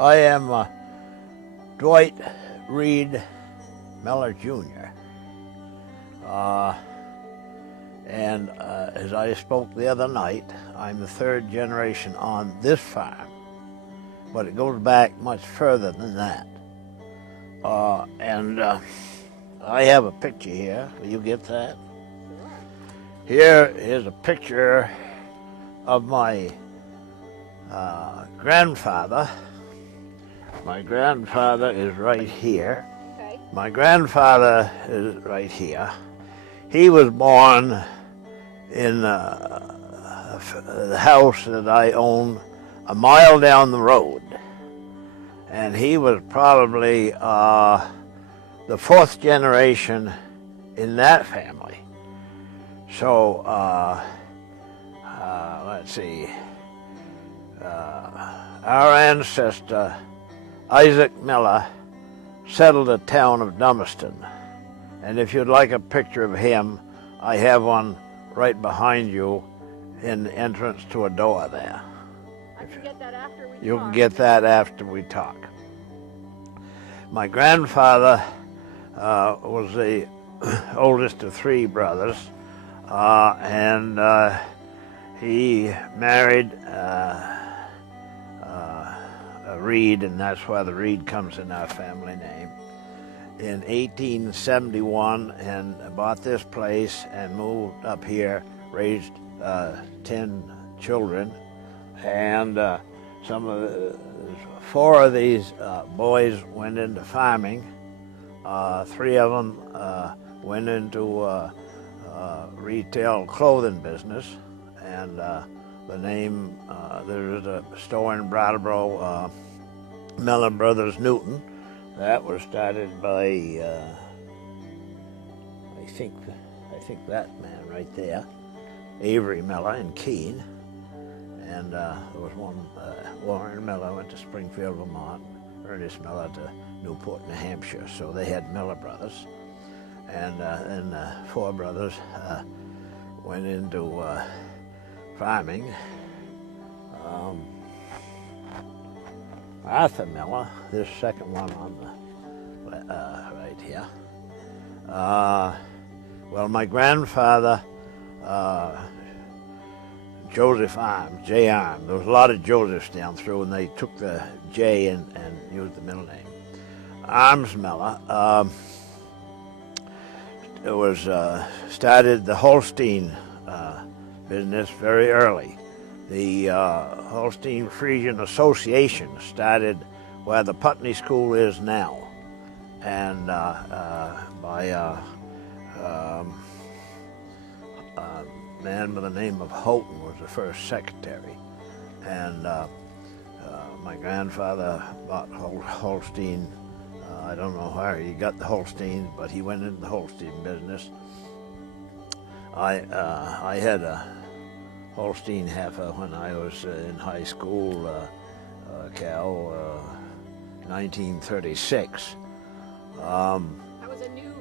I am Dwight Reed Miller Jr. As I spoke the other night, I'm the third generation on this farm, but it goes back much further than that. I have a picture here. Will you get that? Here is a picture of my grandfather. My grandfather is right here. Okay. My grandfather is right here. He was born in the house that I own a mile down the road. And he was probably the fourth generation in that family. So, let's see. Our ancestor, Isaac Miller, settled the town of Dummerston. And if you'd like a picture of him, I have one right behind you in the entrance to a door there. I can get that after we talk. You can get that after we talk. My grandfather was the oldest of three brothers, and he married Reed, and that's why the Reed comes in our family name, in 1871, and bought this place and moved up here, raised 10 children, and four of these boys went into farming. Three of them went into retail clothing business, and the name, there's a store in Brattleboro, Miller Brothers Newton. That was started by, I think that man right there, Avery Miller in Keene. And there was one, Warren Miller went to Springfield, Vermont, Ernest Miller to Newport, New Hampshire. So they had Miller Brothers. And then four brothers went into farming. Arthur Miller, this second one on the right here. Well, my grandfather, Joseph Arms, J. Arms. There was a lot of Josephs down through, and they took the J and used the middle name. Arms Miller, it was started the Holstein business very early. The Holstein Frisian Association started where the Putney School is now, and by a man by the name of Houghton was the first secretary. And my grandfather bought Holstein. I don't know where he got the Holstein, but he went into the Holstein business. I had a Holstein heifer when I was in high school, cow, 1936. That was a new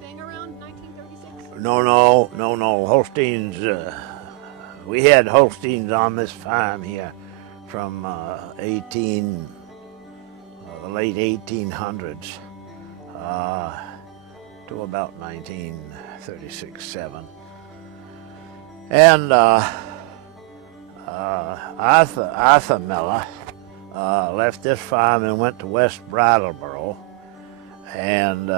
thing around 1936? No. Holsteins, we had Holsteins on this farm here from the late 1800s to about 1936-7. And Arthur Miller left this farm and went to West Brattleboro, and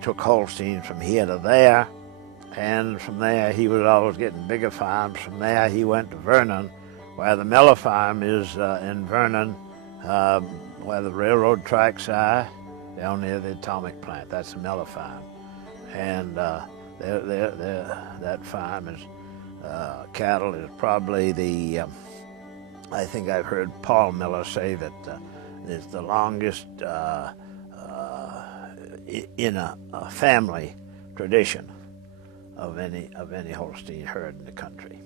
took Holstein from here to there, and from there he was always getting bigger farms. From there he went to Vernon, where the Miller farm is in Vernon, where the railroad tracks are, down near the atomic plant. That's the Miller farm, and that farm is cattle is probably the. I think I've heard Paul Miller say that it's the longest in a family tradition of any Holstein herd in the country.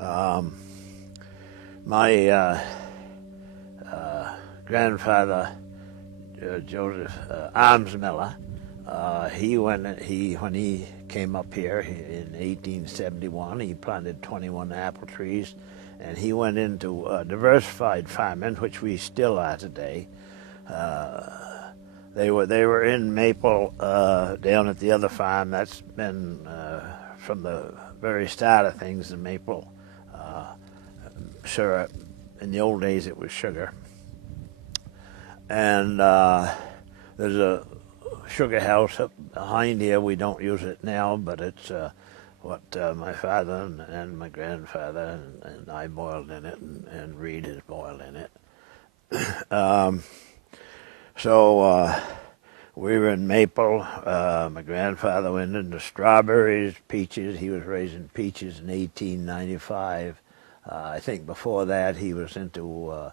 Wow. My grandfather, Joseph Arms Miller, when he came up here in 1871, he planted 21 apple trees and he went into diversified farming, which we still are today. They were in maple down at the other farm. That's been from the very start of things, the maple syrup. In the old days, it was sugar. And there's a sugar house up behind here. We don't use it now, but it's what my father and my grandfather and I boiled in it, and Reed has boiled in it. So we were in maple. My grandfather went into strawberries, peaches. He was raising peaches in 1895. I think before that he was into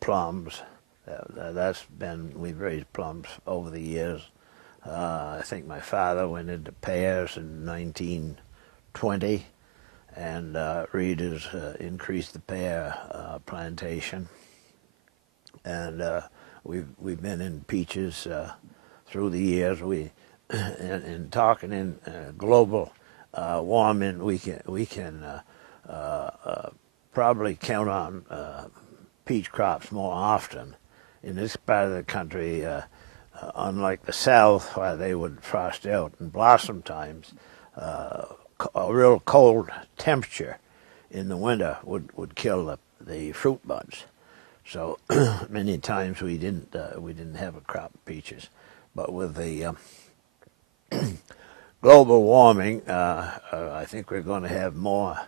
plums. We've raised plums over the years. I think my father went into pears in 1920, and Reed has increased the pear plantation. And we've been in peaches through the years. In talking in global warming, we can probably count on peach crops more often in this part of the country. Unlike the South, where they would frost out and blossom times, a real cold temperature in the winter would kill the fruit buds. So many times we didn't have a crop of peaches. But with the global warming, I think we're going to have more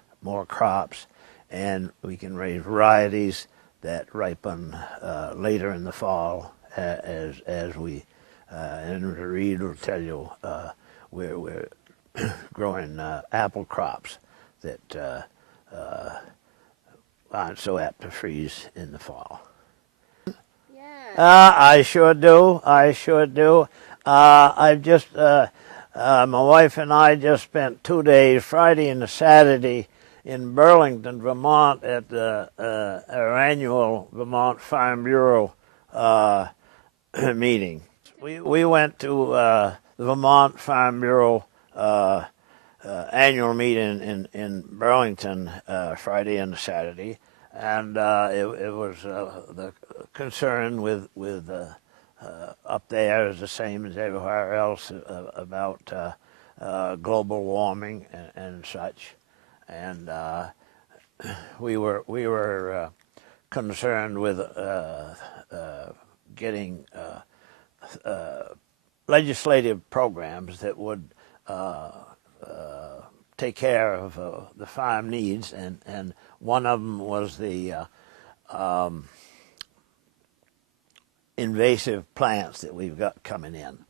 crops, and we can raise varieties that ripen later in the fall, as we and Reed will tell you we're growing apple crops that aren't so apt to freeze in the fall. Yeah. I sure do. I've just my wife and I just spent 2 days, Friday and Saturday, in Burlington, Vermont, at our annual Vermont Farm Bureau meeting. We went to the Vermont Farm Bureau annual meeting in Burlington Friday and Saturday, and it was the concern with up there is the same as everywhere else about global warming and such. And we were concerned with getting legislative programs that would take care of the farm needs, and one of them was the invasive plants that we've got coming in.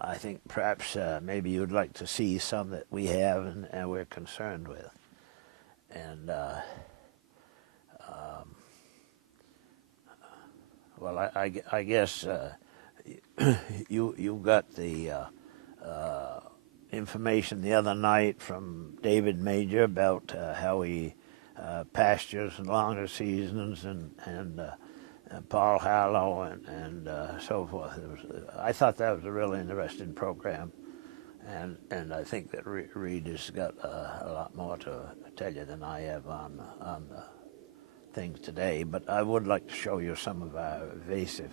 I think perhaps maybe you'd like to see some that we have and we're concerned with. And well, I guess you got the information the other night from David Major about how he pastures longer seasons, and Paul Harlow and so forth. I thought that was a really interesting program, and I think that Reed has got a lot more to tell you than I have on the things today. But I would like to show you some of our invasive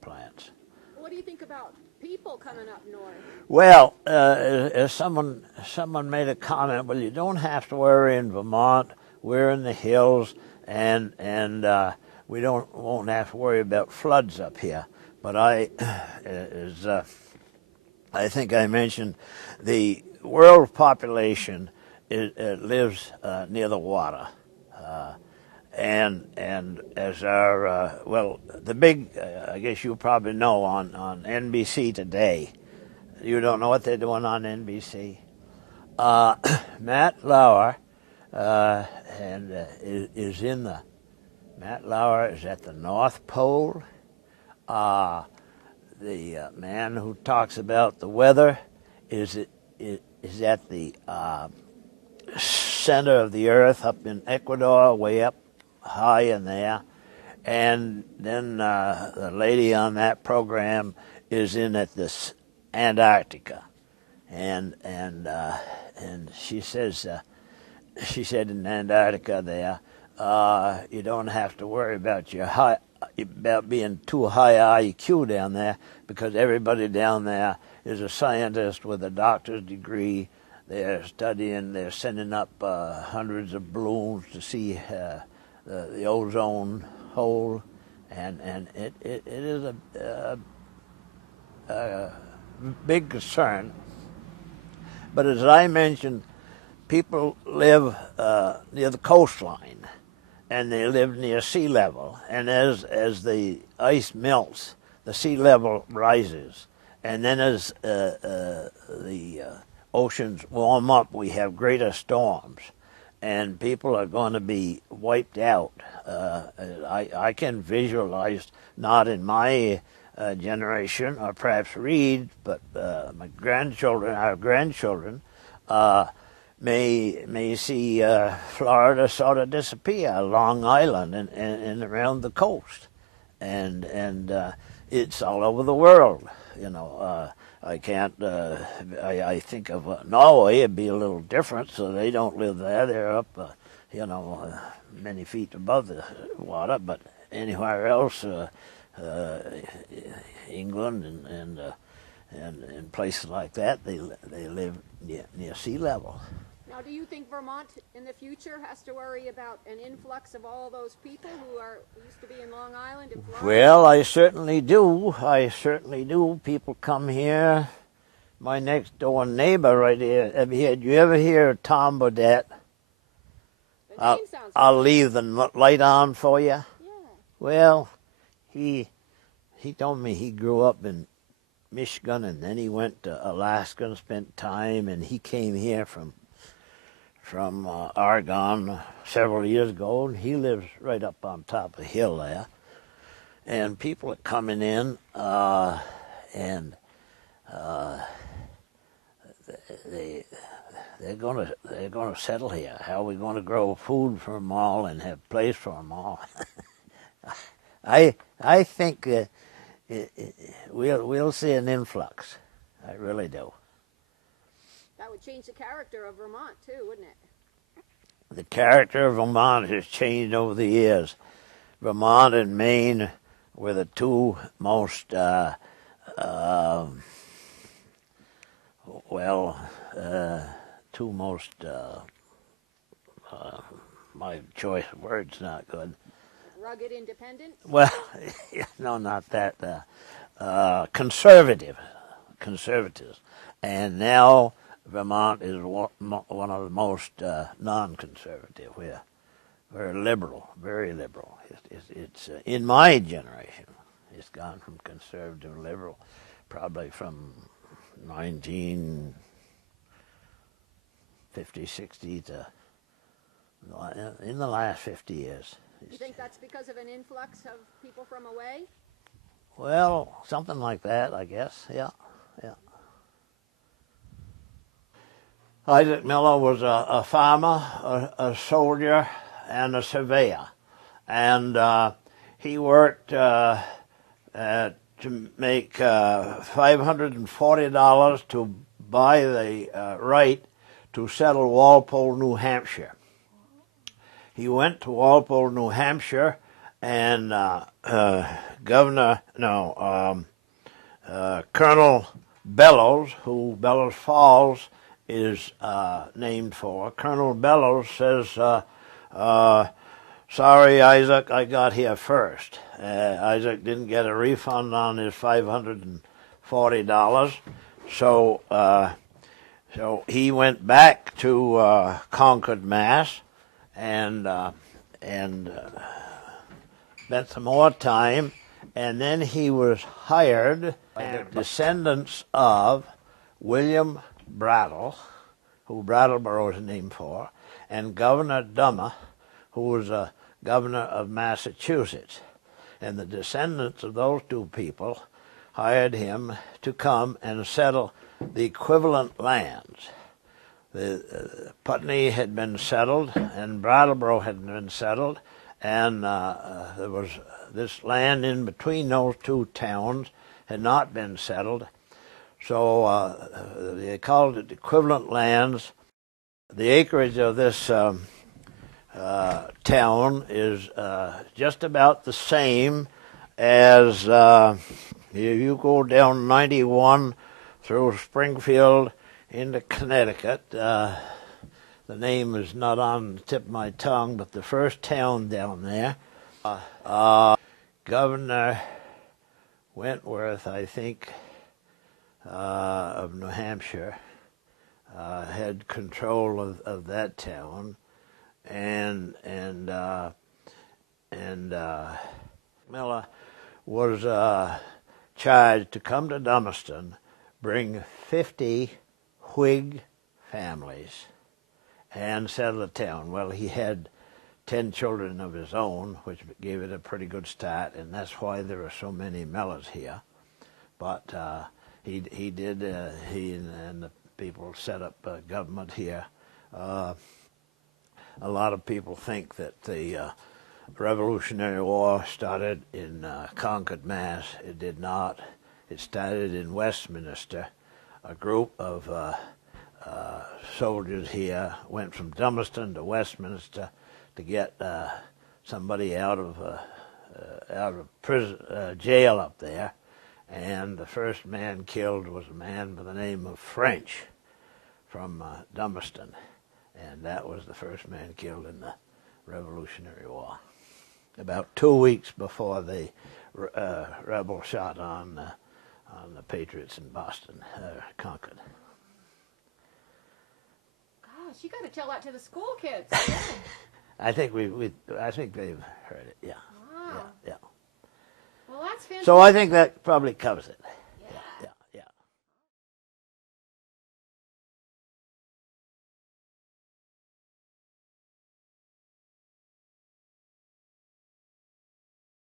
plants. What do you think about people coming up north? Well, as someone made a comment, well, you don't have to worry in Vermont. We're in the hills, and we won't have to worry about floods up here. But I think I mentioned, the world population lives near the water, and as our the big, I guess you probably know on NBC today. You don't know what they're doing on NBC? Matt Lauer is in the. Matt Lauer is at the North Pole. The man who talks about the weather is at the center of the earth up in Ecuador, way up high in there. And then the lady on that program is in at this Antarctica, and she says she said in Antarctica there, you don't have to worry about about being too high IQ down there, because everybody down there is a scientist with a doctor's degree. They're studying, they're sending up hundreds of balloons to see the ozone hole, and it is a big concern. But as I mentioned, people live near the coastline, and they live near sea level. And as the ice melts, the sea level rises. And then as the oceans warm up, we have greater storms. And people are going to be wiped out. I can visualize, not in my generation, or perhaps read, but my grandchildren, our grandchildren, may see Florida sort of disappear, Long Island and around the coast, and it's all over the world. You know, I can't. I think of Norway. It'd be a little different, so they don't live there. They're up, many feet above the water. But anywhere else, England and places like that, they live near sea level. Now, do you think Vermont in the future has to worry about an influx of all those people who used to be in Long Island and Florida? Well, I certainly do. People come here. My next door neighbor right here. Did you ever hear of Tom Baudet? The name sounds I'll leave the light on for you. Yeah. Well, he told me he grew up in Michigan, and then he went to Alaska and spent time, and he came here from Oregon several years ago, and he lives right up on top of the hill there. And people are coming in, and they're gonna settle here. How are we going to grow food for them all and have place for them all? I think we'll see an influx. I really do. That would change the character of Vermont too, wouldn't it? The character of Vermont has changed over the years. Vermont and Maine were the two most my choice of words not good. Rugged independent? Well, no, not that. Conservatives. And now Vermont is one of the most non-conservative. We're liberal, very liberal. It's in my generation, it's gone from conservative to liberal, probably from 1950, 60 to in the last 50 years. You think that's because of an influx of people from away? Well, something like that, I guess. Yeah. Isaac Miller was a farmer, a soldier, and a surveyor, and he worked to make $540 to buy the right to settle Walpole, New Hampshire. He went to Walpole, New Hampshire, and Colonel Bellows, who Bellows Falls is named for, Colonel Bellows says, sorry, Isaac, I got here first. Isaac didn't get a refund on his $540, so he went back to Concord, Mass, and spent some more time, and then he was hired by the descendants of William Brattle, who Brattleboro is named for, and Governor Dummer, who was a governor of Massachusetts. And the descendants of those two people hired him to come and settle the equivalent lands. Putney had been settled, and Brattleboro had been settled, and there was this land in between those two towns had not been settled. So they called it equivalent lands, The acreage of this town is just about the same as you go down 91 through Springfield into Connecticut. The name is not on the tip of my tongue, but the first town down there, Governor Wentworth, I think, of New Hampshire, had control of that town, and Miller was charged to come to Dummerston, bring 50 Whig families, and settle the town. Well, he had 10 children of his own, which gave it a pretty good start, and that's why there are so many Millers here. But he and the people set up government here. A lot of people think that the Revolutionary War started in Concord, Mass. It did not. It started in Westminster. A group of soldiers here went from Dummerston to Westminster to get somebody out of prison, jail up there, and the first man killed was a man by the name of French from Dummerston, and that was the first man killed in the Revolutionary War. About 2 weeks before the rebel shot on the Patriots in Boston, Concord. Gosh, you got to tell that to the school kids. I think I think they've heard it. Yeah. Wow. Yeah. Well, that's fantastic. So I think that probably covers it.